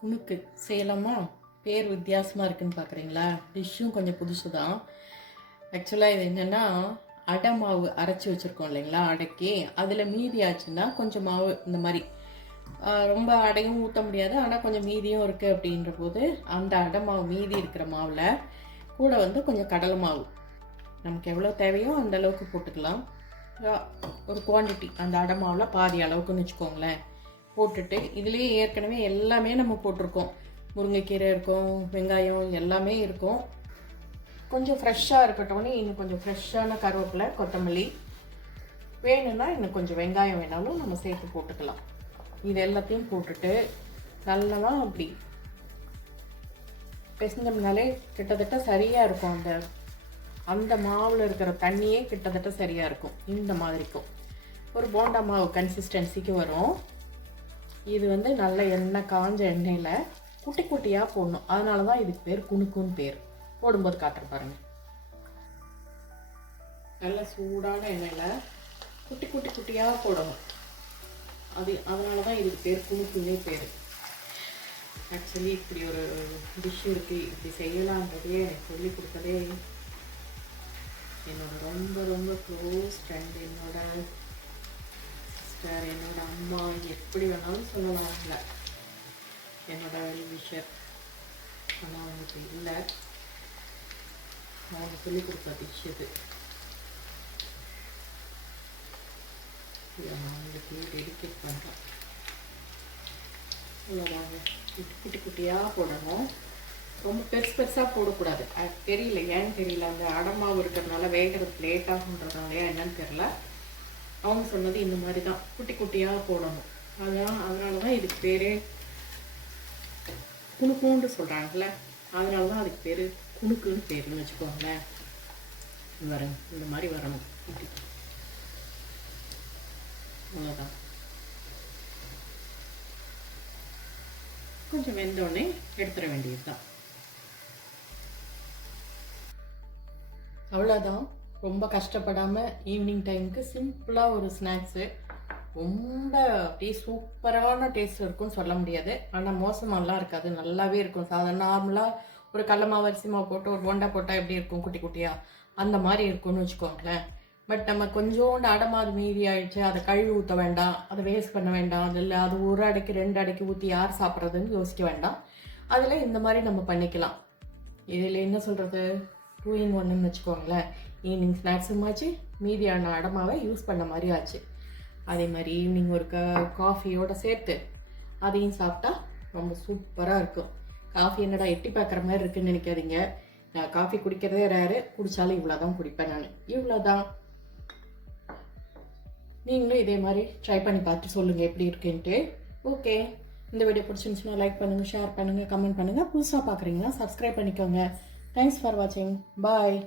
குணுக்கு செய்யலாமா? பேர் வித்தியாசமாக இருக்குன்னு பார்க்குறீங்களா? டிஷ்ஷும் கொஞ்சம் புதுசு தான். ஆக்சுவலாக இது என்னென்னா, அடை மாவு அரைச்சி வச்சுருக்கோம் இல்லைங்களா, அடைக்கி அதில் மீதி ஆச்சுன்னா கொஞ்சம் மாவு இந்த மாதிரி ரொம்ப அடையும் ஊற்ற முடியாது, ஆனால் கொஞ்சம் மீதியும் இருக்குது அப்படின்ற போது அந்த அடை மாவு மீதி இருக்கிற மாவில் கூட வந்து கொஞ்சம் கடலை மாவு நமக்கு எவ்வளோ தேவையோ அந்த அளவுக்கு போட்டுக்கலாம். ஒரு குவான்டிட்டி அந்த அடை மாவில் பாதி அளவுக்குன்னு வச்சுக்கோங்களேன். போட்டுட்டு இதுலேயே ஏற்கனவே எல்லாமே நம்ம போட்டிருக்கோம். முருங்கைக்கீரை இருக்கும், வெங்காயம் எல்லாமே இருக்கும். கொஞ்சம் ஃப்ரெஷ்ஷாக இருக்கட்டோன்னே இன்னும் கொஞ்சம் ஃப்ரெஷ்ஷான கருவேப்பிலை, கொத்தமல்லி வேணும்னா இன்னும் கொஞ்சம் வெங்காயம் வேணாலும் நம்ம சேர்த்து போட்டுக்கலாம். இது எல்லாத்தையும் போட்டுட்டு நல்லா அப்படி பிசைஞ்சோம்னாலே கிட்டத்தட்ட சரியாக இருக்கும். அந்த மாவில் இருக்கிற தண்ணியே கிட்டத்தட்ட சரியாக இருக்கும். இந்த மாதிரிக்கும் ஒரு போண்டா மாவு கன்சிஸ்டன்சிக்கு வரும். இது வந்து நல்ல எண்ணெய், காஞ்ச எண்ணெயில் குட்டி குட்டியாக போடணும். அதனால தான் இதுக்கு பேர் குணுக்குன்னு பேர். போடும்போது காட்டுற பாருங்க. நல்ல சூடான எண்ணெயில் குட்டி குட்டி குட்டியாக போடணும். அதனால தான் இதுக்கு பேர் குணுக்குன்னே பேர். ஆக்சுவலி இப்படி ஒரு டிஷ் இருக்குது, இப்படி செய்யலான்றதே எனக்கு சொல்லி கொடுத்ததே என்னோட ரொம்ப ரொம்ப க்ளோஸ் ஃப்ரெண்ட், என்னோட சிஸ்டர், என்னோட அம்மா, எப்படி வேணாலும் சொல்லலாம். இல்லை என்னோட விஷயம், ஆனால் அவங்களுக்கு இல்லை, அவங்க சொல்லிக் கொடுத்த டிஷ் இது. நான் அவங்களுக்கு டெடிகேட் பண்ணுறேன். அவ்வளோதாங்க. குட்டி குட்டியாக போடணும். ரொம்ப பெருசாக போடக்கூடாது. அது தெரியல, ஏன்னு தெரியல, அந்த அடமாவு இருக்கிறதுனால வேகிறது லேட் ஆகுன்றதுனாலையா என்னன்னு தெரியல. அவங்க சொன்னது இந்த மாதிரி தான் குட்டி குட்டியாக போடணும். அதனால தான் இதுக்கு பேரே குணுக்குன்னு சொல்கிறாங்கல்ல, அதனால தான் அதுக்கு பேர் குணுக்குன்னு பேருன்னு வச்சுக்கோங்களேன். வரணும், இந்த மாதிரி வரணும். அவ்வளோதான். கொஞ்சம் வெந்தோடனே எடுத்துட வேண்டியது தான். அவ்வளோதான். ரொம்ப கஷ்டப்படாமல் ஈவினிங் டைமுக்கு சிம்பிளாக ஒரு ஸ்நாக்ஸு. ரொம்ப அப்படியே சூப்பரான டேஸ்ட் இருக்கும்னு சொல்ல முடியாது, ஆனால் மோசமாலாம் இருக்காது, நல்லாவே இருக்கும். சாதாரண நார்மலாக ஒரு கடல மாவு, அரிசி மாவு போட்டு ஒரு போண்டா போட்டால் எப்படி இருக்கும் குட்டி குட்டியாக, அந்த மாதிரி இருக்கும்னு வச்சுக்கோங்களேன். பட் நம்ம கொஞ்சோண்டு அடமாது மீதி ஆயிடுச்சு, அதை கழுவி ஊற்ற வேண்டாம், அதை வேஸ்ட் பண்ண வேண்டாம். அதில் அது ஒரு அடைக்கு 2 அடைக்கு ஊற்றி யார் சாப்பிட்றதுன்னு யோசிக்க வேண்டாம். அதில் இந்த மாதிரி நம்ம பண்ணிக்கலாம். இதில் என்ன சொல்கிறது, 2 in 1ன்னு வச்சுக்கோங்களேன். ஈவினிங் ஸ்நாக்ஸும் ஆச்சு, மீதியான அடமாவை யூஸ் பண்ண மாதிரி ஆச்சு. அதே மாதிரி ஈவினிங் ஒரு காஃபியோடு சேர்த்து அதையும் சாப்பிட்டா ரொம்ப சூப்பராக இருக்கும். காஃபி என்னடா எட்டி பார்க்குற மாதிரி இருக்குன்னு நினைக்காதீங்க. நான் காஃபி குடிக்கிறதே ரேரு, குடித்தாலும் இவ்வளோ தான் குடிப்பேன் நான். இவ்வளோ தான். நீங்களும் இதே மாதிரி ட்ரை பண்ணி பார்த்து சொல்லுங்கள் எப்படி இருக்குன்ட்டு. ஓகே, இந்த வீடியோ பிடிச்சிருந்துச்சுன்னா லைக் பண்ணுங்கள், ஷேர் பண்ணுங்கள், கமெண்ட் பண்ணுங்கள். புதுசாக பார்க்குறீங்கன்னா சப்ஸ்கிரைப் பண்ணிக்கோங்க. தேங்க்ஸ் ஃபார் வாட்சிங். பாய்.